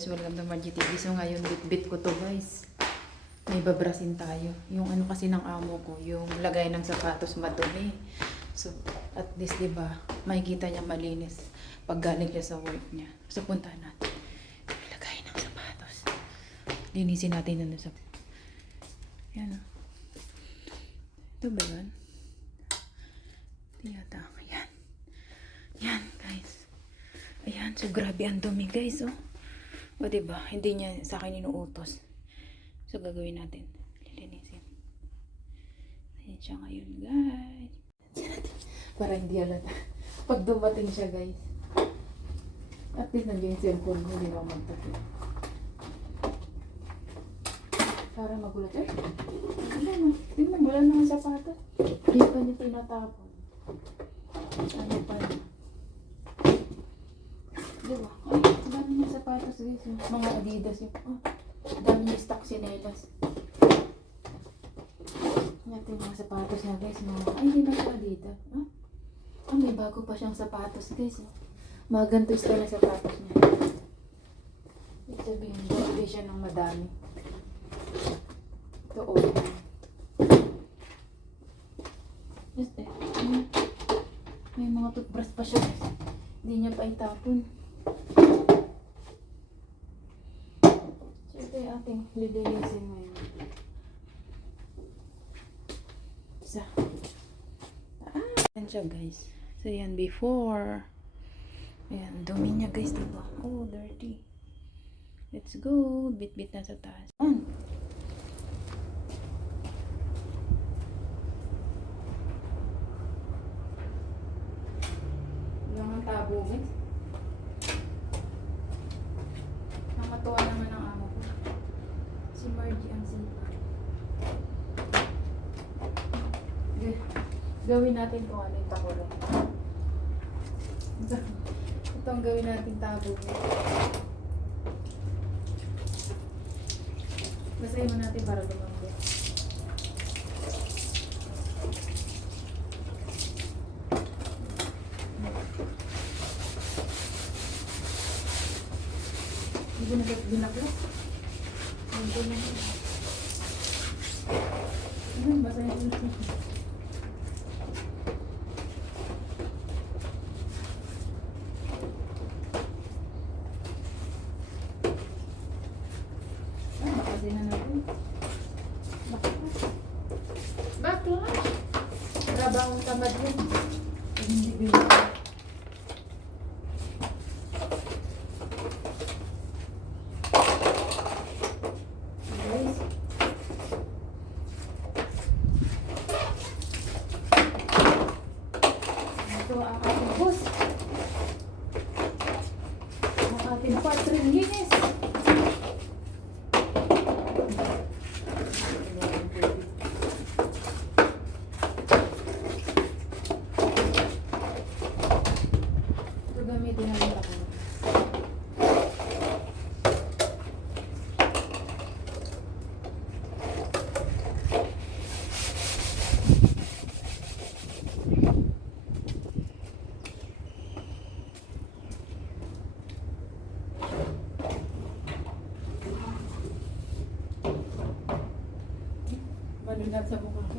guys, welcome to Margie TV. So ngayon, bit-bit ko to guys. May babrasin tayo. Yung ano kasi ng amo ko, yung lagay ng sapatos madumi. So, at least diba, makikita niya malinis pag galing siya sa work niya. So, punta natin. Lagay ng sapatos. Linisin natin na sa... Yan o. Ito ba yun? Ito yata. Ayan. Yan guys. Ayan. So, grabe ang dumi guys oh. O diba, hindi niya sa akin inuutos. So, gagawin natin. Lilinisin. Ayan siya ngayon, guys. Para hindi alata. Pag dumating siya, guys. At least nandiyan yung cellphone ko, hindi na ako magtapit. Para magulat. Eh, ano? Tingnan, wala na ang sapatos. Hindi pa niya tinatapon. Ano pa na? Diba? Ay, dami niya sapatos, guys. Mga Adidas yung... Oh. Dami niya stock sinelas. Natin yung mga sapatos na guys. Ay, hindi na siya dito. Huh? Oh, may bago pa siyang sapatos guys. Mga ganito style na sapatos niya. Ibig sabihin, hindi siya ng madami. Ito old. Just may mga toothbrush pa siya guys. Hindi niya pa itapon. Ito yung ating lilinisin ngayon. Isa. Yan siya guys. So yan before. Ayan, dumi niya guys, diba? Oh, dirty. Let's go. Bit-bit na sa taas. Walang ang tabo guys. Nakatuwa naman ang amo ko. Si Margie ang sipa. Gawin natin kung ano yung takulong. Ito ang gawin natin tabo. Basahin mo natin para lumambo. Hindi na binaklas. Hindi na. Basahin natin. Backlash. Trabahong tamad yun. Hindi binigay. Guys. Ito ang ating boss. Ang ating patron linis. Gamitin natin ako. Malulat sa mukha ko.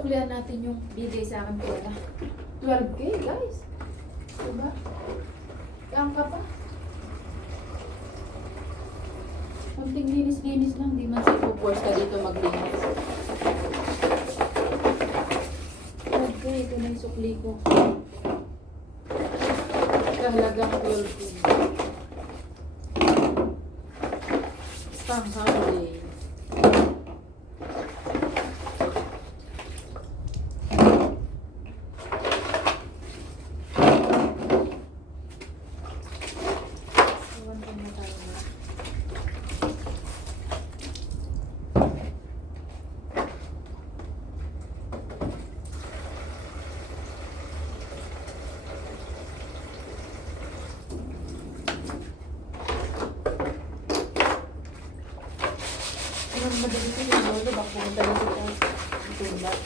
suklian natin yung bigay sa akin pera. 12K, guys. Diba? Kaya ka pa. Kunting linis-linis lang. Di man sa force ka dito maglinis. 12K, ito na yung sukli ko. Kahalagang 12K. Pang holiday. Ang madali ko yung lolo, baka pumunta lang sila. Tulad.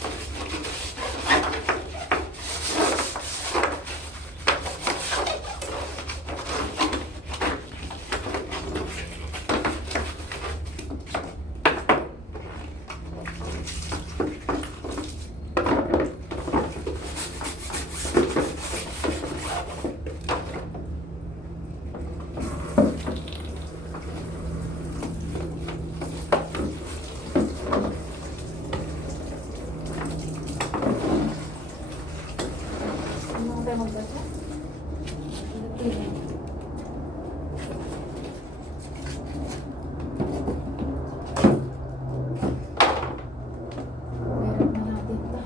Magbasa? Meron na natin ito.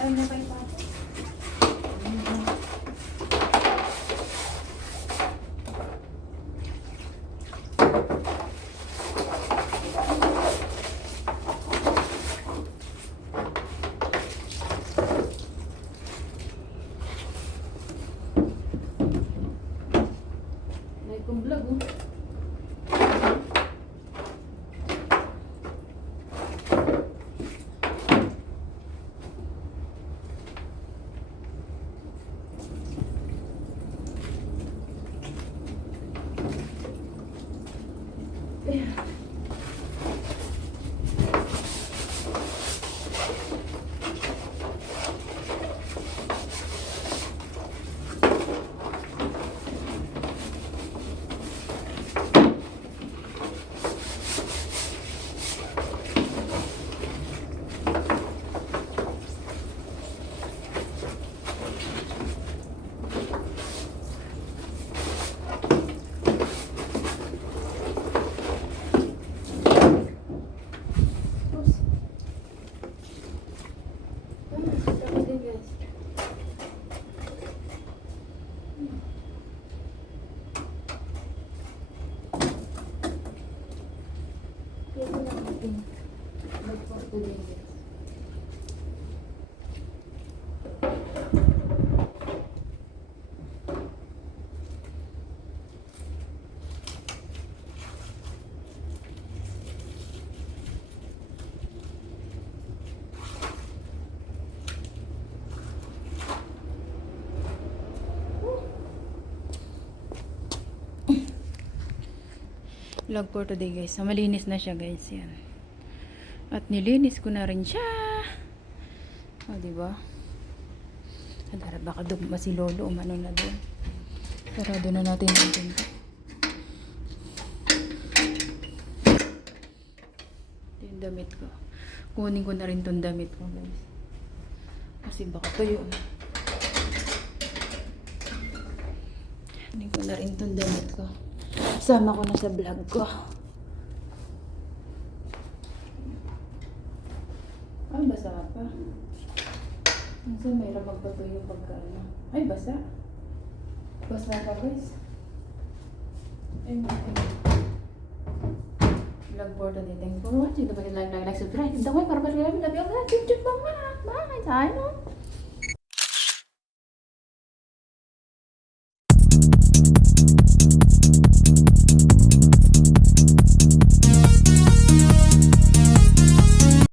Ay, nakay pa. Kung vlog, oh. Vlog for today, guys. So, malinis na siya, guys. Yan. At nilinis ko na rin siya. O, diba? Adara, baka doon si lolo umano na doon. Sarado na natin yung pinto. Ito yung damit ko. Kunin ko na rin itong damit ko, guys. Kasi baka to yun. Kunin ko na rin itong damit ko. Sama ko na sa vlog ko. Ay, basa pa. Minsan mayroon magpatuyo pagka ano. Ay, basa. Basa pa, guys. Ay, vlog for today. Thanks for watching. Don't forget to like, subscribe. And the way para pa rin. Love you all. Bye. Bye.